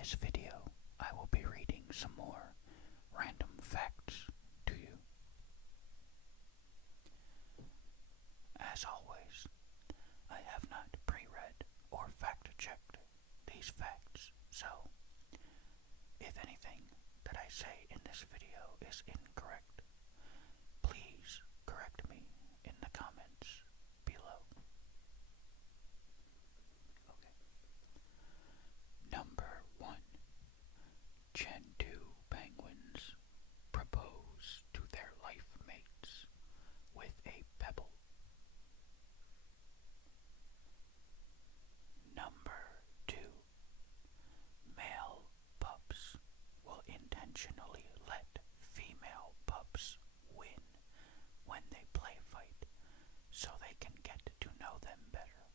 this video, I will be reading some more random facts to you. As always, I have not pre-read or fact-checked these facts, so if anything that I say in this video is incorrect, please correct me in the comments below. Okay. Number 1. Chengdu penguins propose to their life mates with a pebble. Number 2. Male pups will intentionally let female pups win when they play fight so they can get to know them better.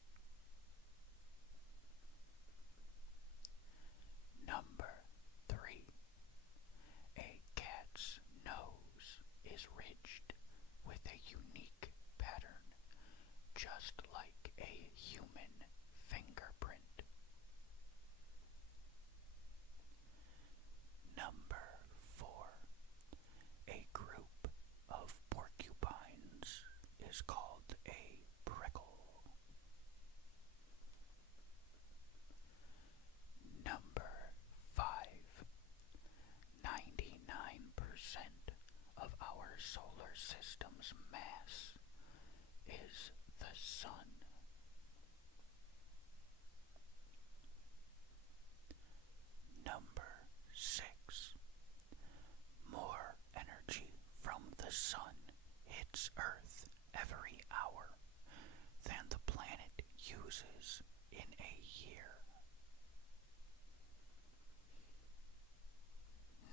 Number 3. A cat's nose is ridged with a unique pattern, just like a human fingerprint. Number 4. A group of porcupines is called a prickle. Number 5. 99% of our solar system's mass is the sun. Number 6. More energy from the sun hits Earth every hour than the planet uses in a year.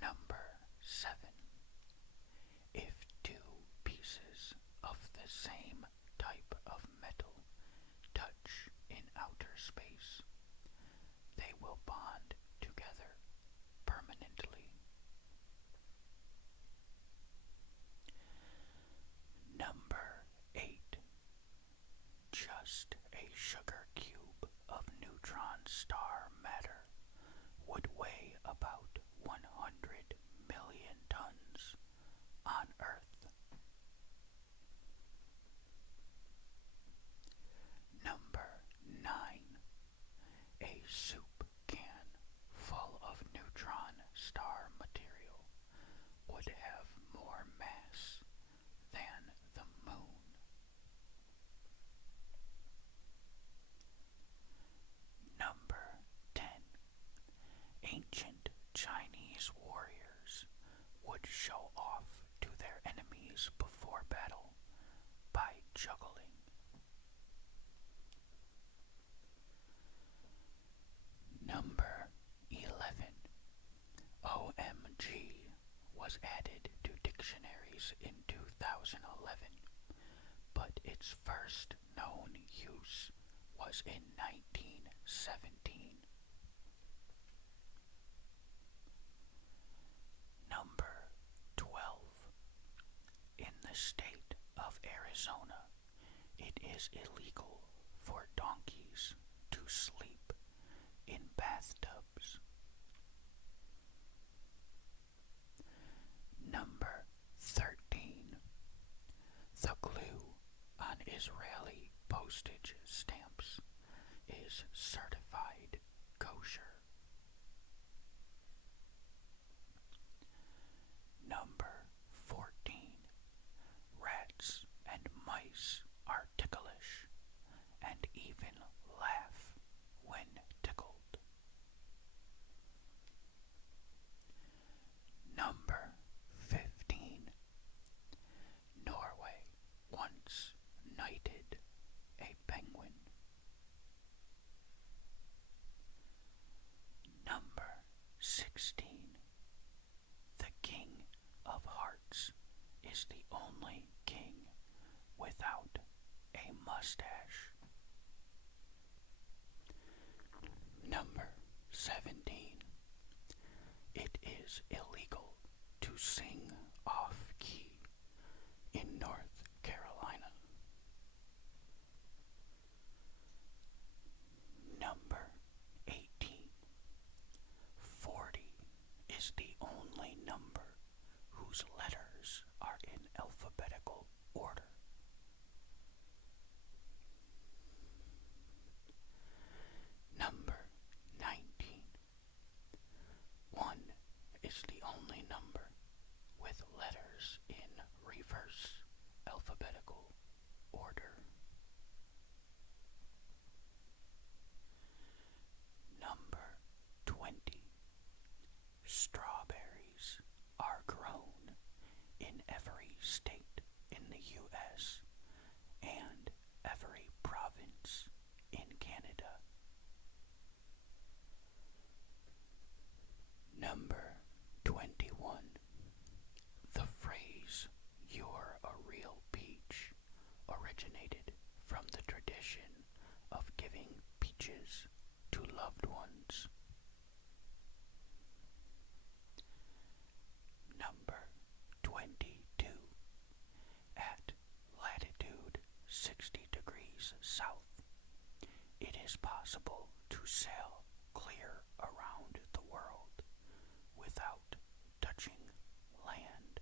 Number 7. If two pieces of the same type of metal touch in outer space, they will bond together permanently. Number 8. Just a sugar cube of neutron star matter would weigh about 100 million tons on Earth. Number 9. A soup can full of neutron star material would have more mass than the moon. Number 10. Ancient Chinese warriors would show off to their enemies before battle by juggling. Number 11. OMG was added to dictionaries in 2011, but its first known use was in 1917. Number 12. In the state of Arizona, it is illegal for donkeys to sleep in bathtubs. Number 13. The glue on Israeli postage stamps is certified kosher. Number 14. Rats and mice are ticklish and even laugh when tickled. Number 15. Norway once knighted a penguin. Number 16. The King of Hearts is the only king without a mustache. Number 17. It is illegal to sing off-key in North Carolina. Number 18. giving peaches to loved ones. Number 22. At latitude 60 degrees south, it is possible to sail clear around the world without touching land.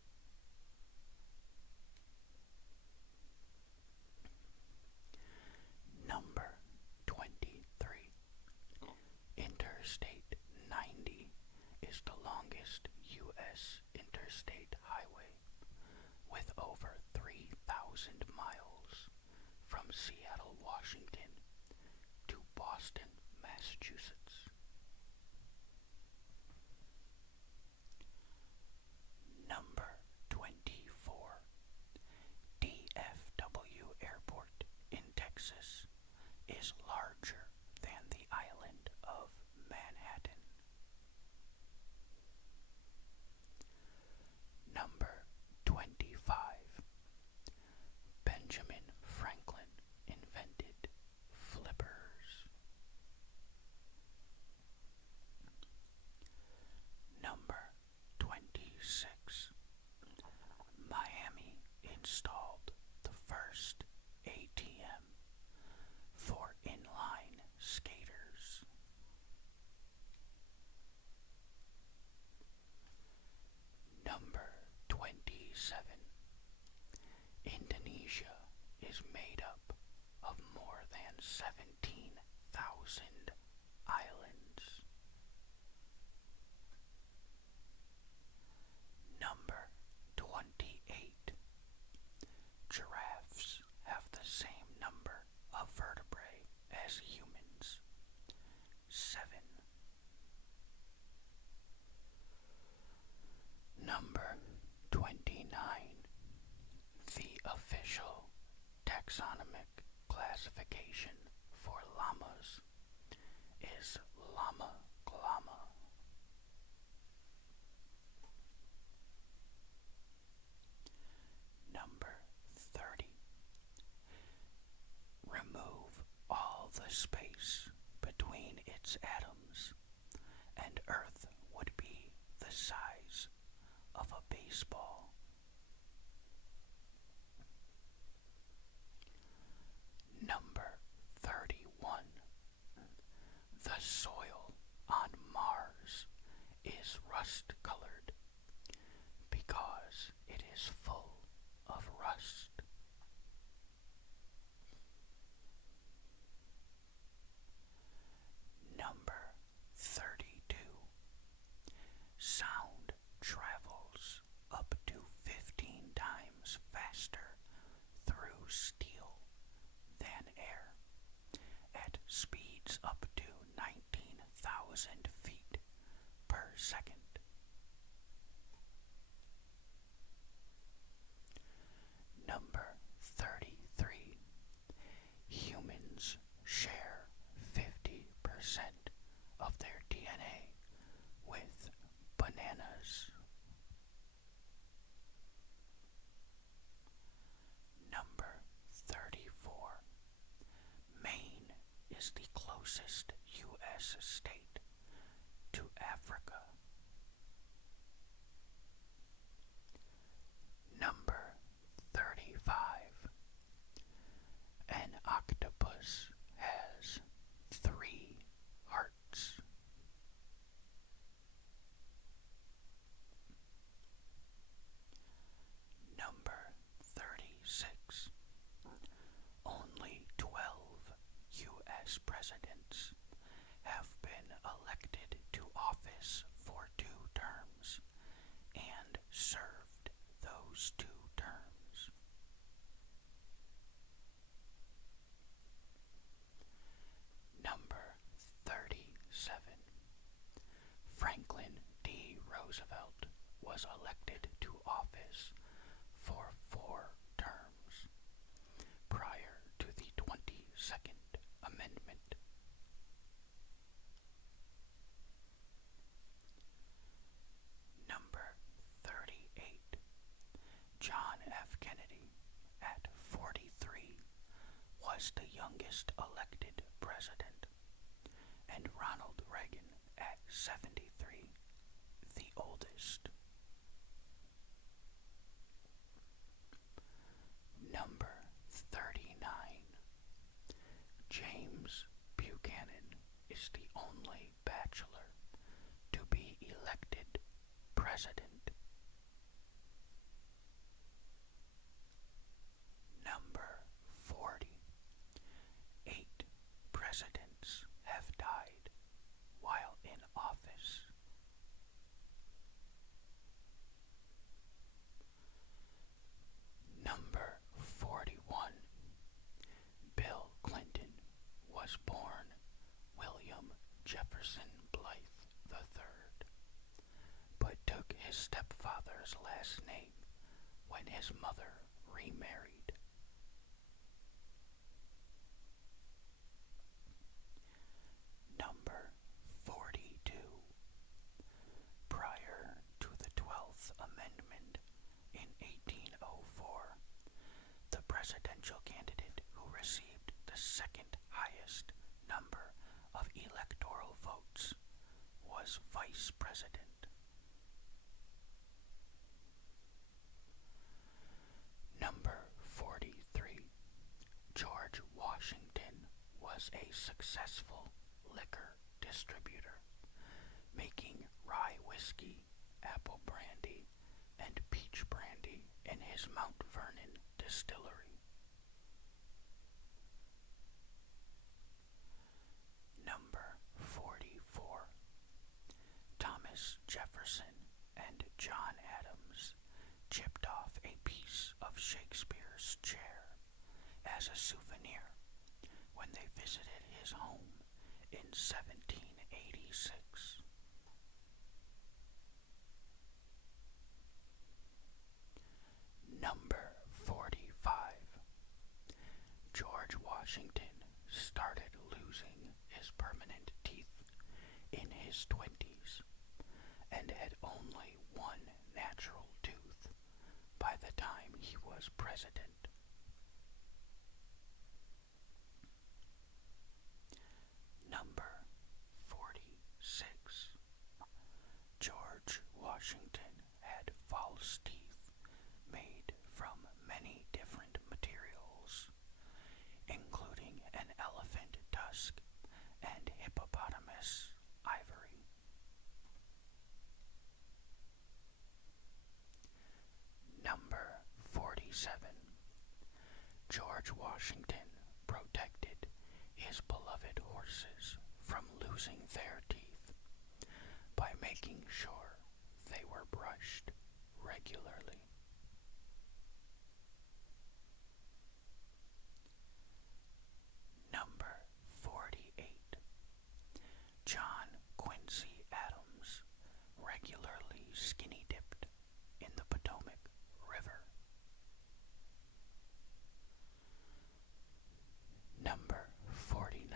Number 23. Interstate 90 is the longest U.S. interstate highway, with over 3,000 miles from Seattle, Washington to Boston, Massachusetts. Number 24. DFW Airport in Texas is larger than the island of Manhattan. Number 25. Benjamin Franklin invented flippers. Number 26. Miami installed the first ATM for inline skaters. Number 27. Indonesia is made up of more than 17,000 islands. Number 28. Giraffes have the same number of vertebrae as humans. 7. Number 29. The official taxonomic classification for llamas is Llama Glama. Number 30. Remove all the space between its atoms, and Earth would be the size of a baseball. Number 31. The soil on Mars is rust-colored because it is full of rust. Number 32. Sound travels up to 15 times faster through steel than air, at speeds up to 19,000 feet per second. Number 33. Humans share 50% of their DNA with bananas. Number 34. Maine is the closest U.S. state to Africa. Number 35. An octopus has 3 hearts. Number 36. Only 12 U.S. presidents have been elected to office for 2 terms and served those 2 terms. Number 37. Franklin D. Roosevelt was elected to office for 4 terms prior to the 22nd Amendment. Number 38. John F. Kennedy, at 43, was the youngest elected president president, and Ronald Reagan at 73, the oldest. Number 39. James Buchanan is the only bachelor to be elected president. Number 40. 8 presidents have died while in office. Number 41. Bill Clinton was born William Jefferson Blythe III, but took his stepfather's last name when his mother remarried. Number 42. Prior to the 12th Amendment in 1804, the presidential candidate who received the second highest number of electoral votes was vice president. Number 43. George Washington was a successful liquor distributor, making rye whiskey, apple brandy, and peach brandy in his Mount Vernon distillery. Number 44. Thomas Jefferson and John Adams chipped off a piece of Shakespeare's chair as a souvenir when they visited his home in 1786. Number 45. George Washington started losing his permanent teeth in his 20s and had only one natural tooth by the time he was president. Number 46. George Washington had false teeth made from many different materials, including an elephant tusk and hippopotamus ivory. Number 47. George Washington protected his beloved horses from losing their teeth by making sure they were brushed regularly. Number 48. John Quincy Adams regularly skinny dipped in the Potomac River. Number 49.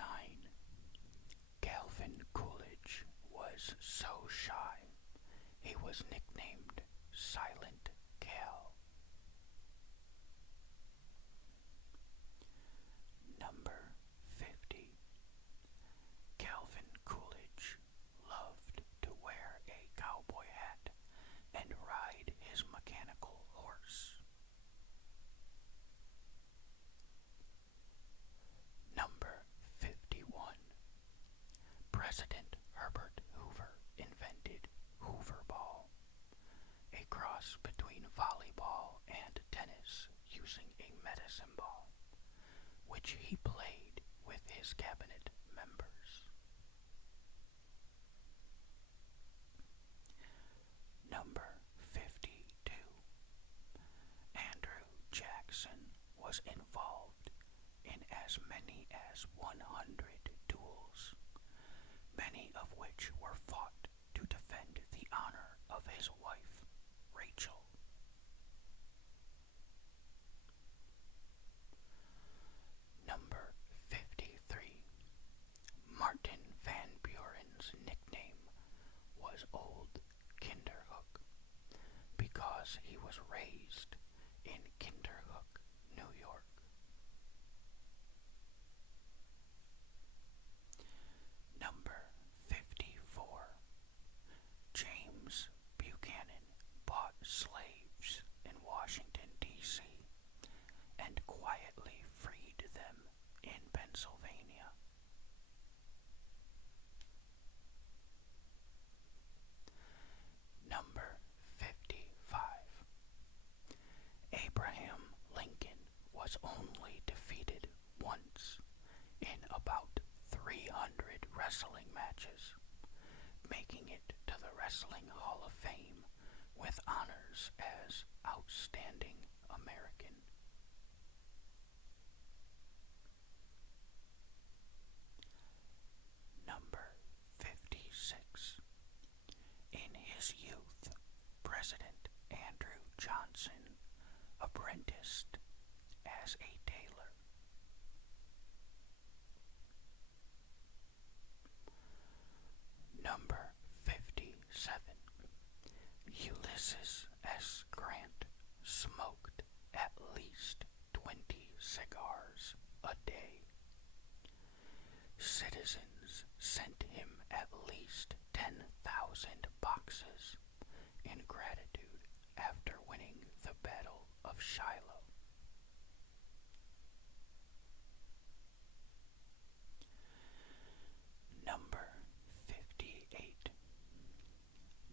Calvin Coolidge was so shy, he was nicknamed Silent Cal. Number 50. Calvin Coolidge loved to wear a cowboy hat and ride his mechanical horse. Number 51. President Herbert Hoover invented Hoover Ball, a cross between volleyball and tennis using a medicine ball, which he played with his cabinet members. Number 52. Andrew Jackson was involved in as many as 100 duels, many of which were fought to defend the honor of his wife, Rachel. Number 53. Martin Van Buren's nickname was Old Kinderhook because he was raised in Kinderhook, New York. was only defeated once in about 300 wrestling matches, making it to the Wrestling Hall of Fame with honors as Outstanding American. Number 56. In his youth, President Andrew Johnson apprenticed as a tailor. Number 57. Ulysses S. Grant smoked at least 20 cigars a day. Citizens sent him at least 10,000 boxes in gratitude after winning the Battle of Shiloh. Number 58.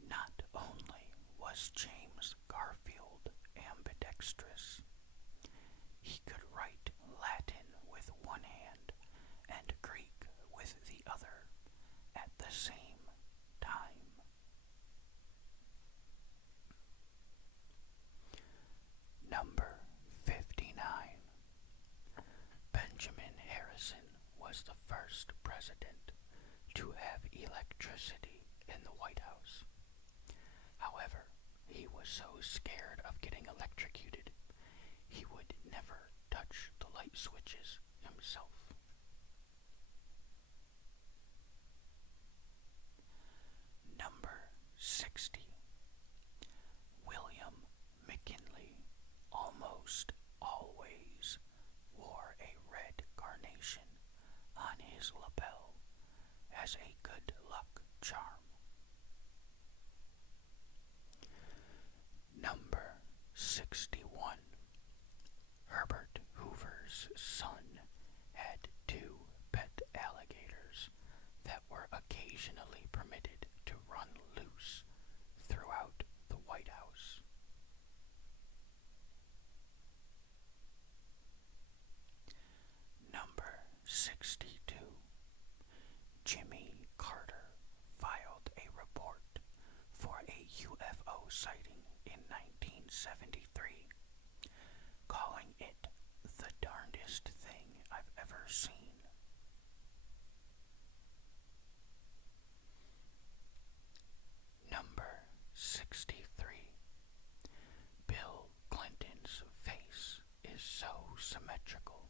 Not only was James Garfield ambidextrous, he could write Latin with one hand and Greek with the other at the same time. Number 59. Benjamin Harrison was the first president to have electricity in the White House. However, he was so scared of getting electrocuted, he would never touch the light switches himself. Number 60. William McKinley almost always wore a red carnation on his lapel as a good luck charm. Number 61. Herbert Hoover's son had 2 pet alligators that were occasionally permitted to run loose throughout the White House. Number 62. Jimmy Carter filed a report for a UFO sighting in 1973, calling it the darndest thing I've ever seen. Number 63. Bill Clinton's face is so symmetrical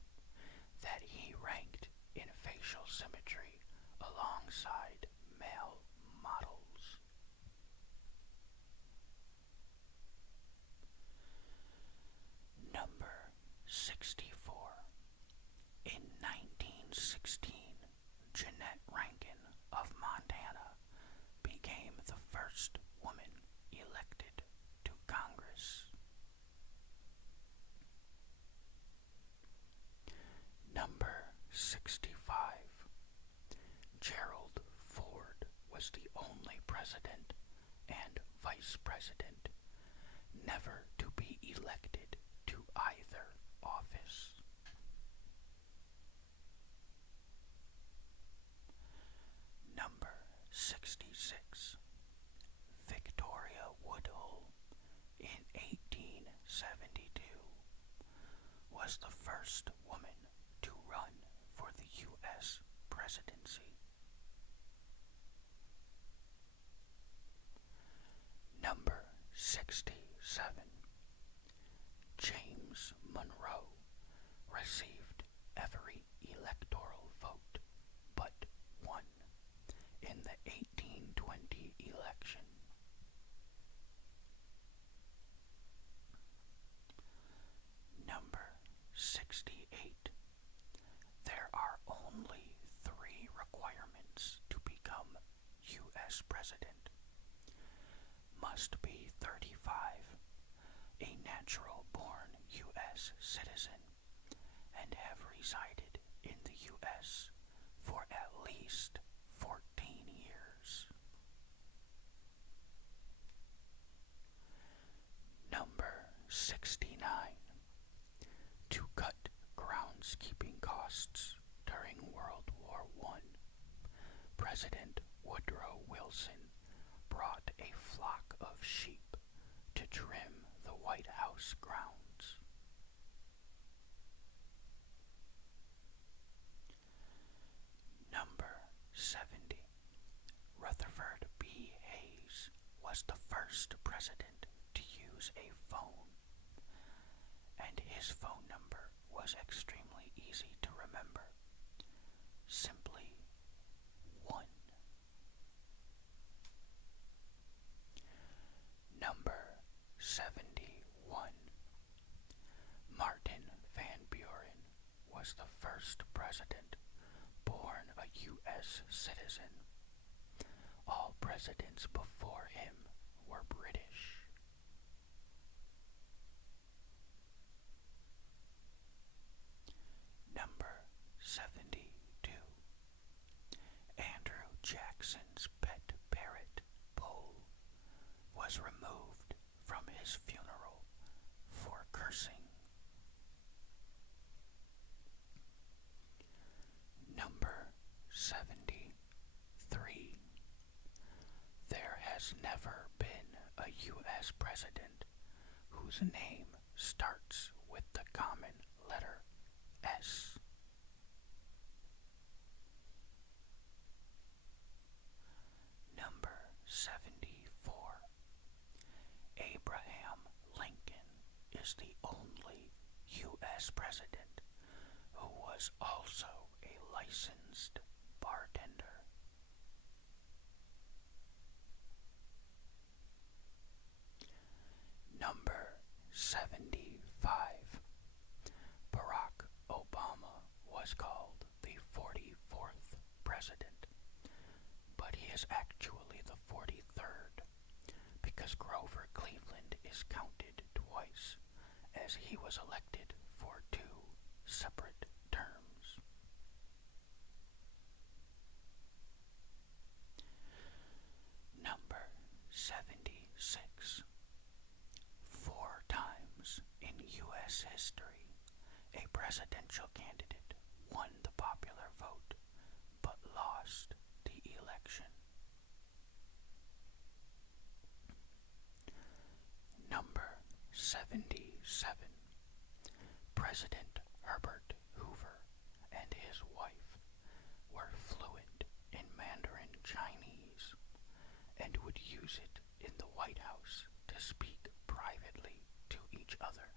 that he ranked in facial symmetry alongside male models. Number 64. In 1916, Jeanette Rankin of Montana became the first woman elected to Congress. Number 65. Gerald Ford was the only president and vice president never to be elected to either office. Number 66. Victoria Woodhull in 1872 was the first woman to run for the U.S. presidency. Number 67. James Monroe received every electoral vote but one in the 1820 election. Number 68. There are only 3 requirements to become U.S. president. Must be 35, a natural-born U.S. citizen, and have resided in the U.S. for at least 14 years. Number 69. To cut President Woodrow Wilson brought a flock of sheep to trim the White House grounds. Number 70. Rutherford B. Hayes was the first president to use a phone, and his phone number was extremely easy to remember. Simply 1. Number 71. Martin Van Buren was the first president born a U.S. citizen. All presidents before him were British. Number 72. Andrew Jackson's pet parrot, Bull, was removed from his funeral for cursing. Number 73. There has never been a U.S. president whose name starts with the common letter S. Number 74. Abraham Lincoln is the only U.S. president who was also a licensed bartender. Number 75. Barack Obama was called the 44th president, but he is actually the 43rd because Grover Cleveland is counted twice, as he was elected for 2 separate terms. Number 76. 4 times in U.S. history, a presidential candidate won the popular vote but lost the election. Number 77. President Herbert Hoover and his wife were fluent in Mandarin Chinese and would use it in the White House to speak privately to each other.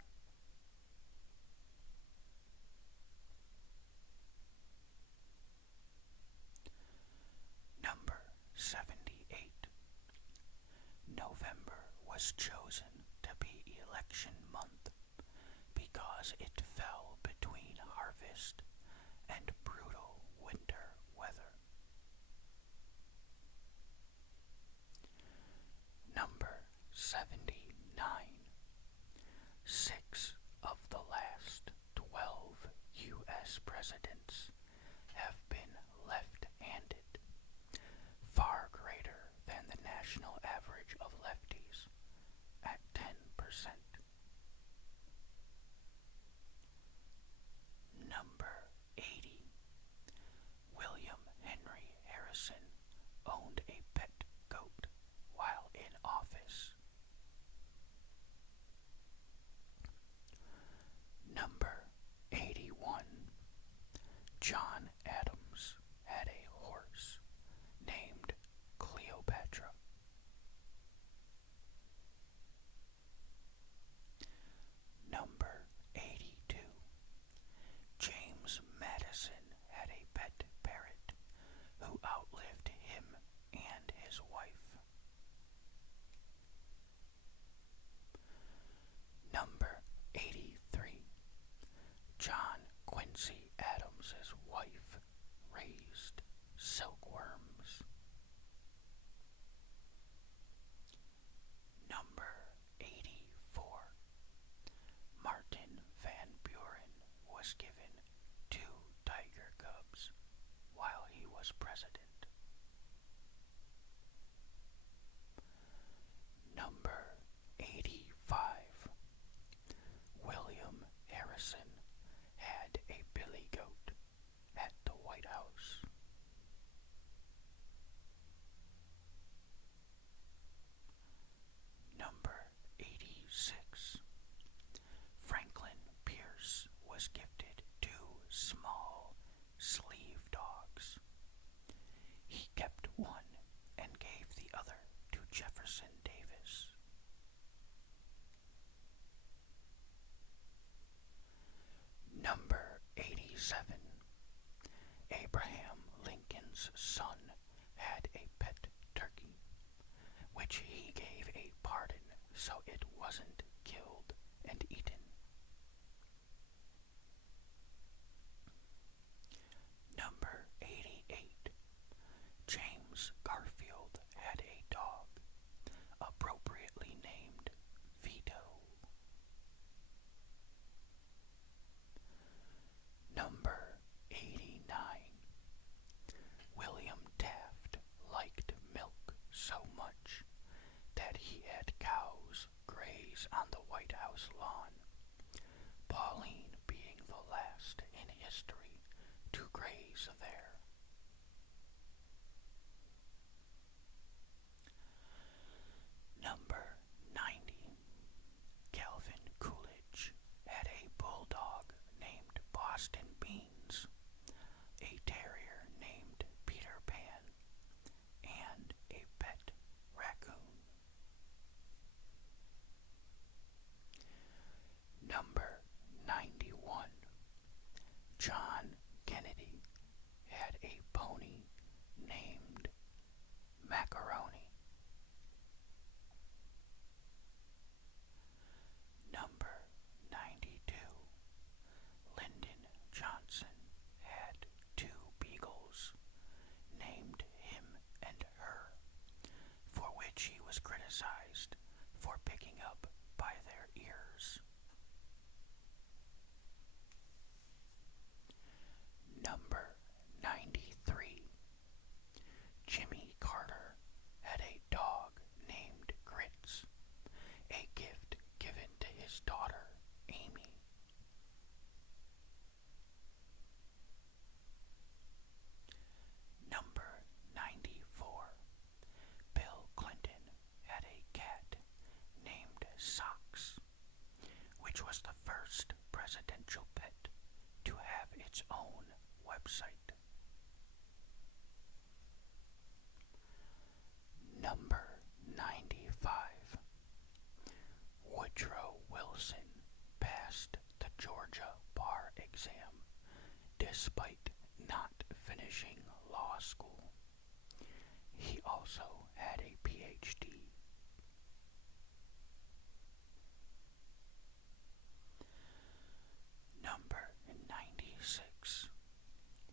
Number 78. November was chosen to be election month because it fell between harvest and brutal winter weather. Number 79. 6 of the last 12 U.S. presidents have been left-handed, far greater than the national average of lefties at 10%. Number 80. William Henry Harrison owned a pet goat while in office. Number 81. 7. Abraham Lincoln's son had a pet turkey, which he gave a pardon so it wasn't killed and eaten. Number 88. James Garfield had a dog, appropriately named Vito. Number 89. William Taft liked milk so much that he had cows graze on the White House lawn, Pauline being the last in history to graze there. Number 90. Calvin Coolidge had a bulldog named Boston Beans, a terrier named Peter Pan, and a pet raccoon. Number 91. John Kennedy had a pony named Macaroni. Number 92. Lyndon Johnson had 2 beagles named him and her, for which he was criticized for picking up by their ears. Number 93. Jimmy Carter had a dog named Grits, a gift given to his daughter, Amy. Number 94. Bill Clinton had a cat named Socks, which was the first presidential pet to have its own website. Number 95. Woodrow Wilson passed the Georgia bar exam despite not finishing law school. He also had a PhD. Number 96.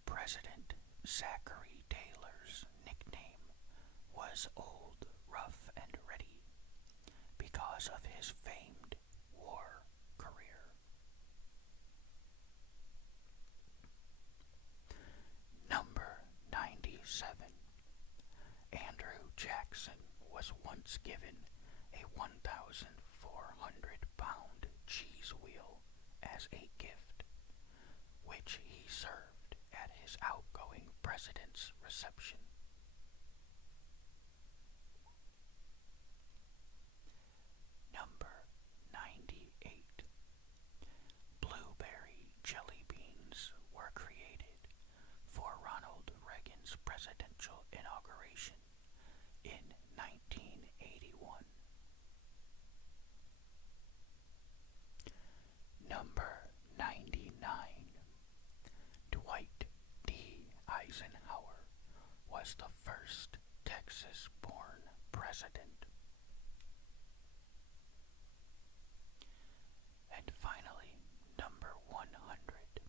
President Zachary Taylor's nickname was Old Rough and Ready because of his famed war career. Number 97. Andrew Jackson was once given a 1,400-pound cheese wheel as a gift, which he served at his outgoing president's reception. Number 98. Blueberry jelly beans were created for Ronald Reagan's presidential inauguration in 1981. Number 99. Dwight D. Eisenhower was the first Texas-born president. And finally, number 100.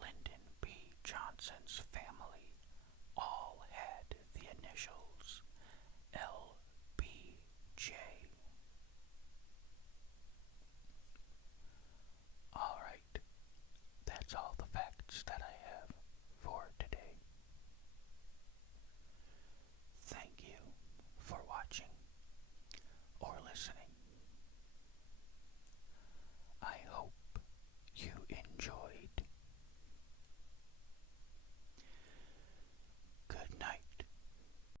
Lyndon B. Johnson's family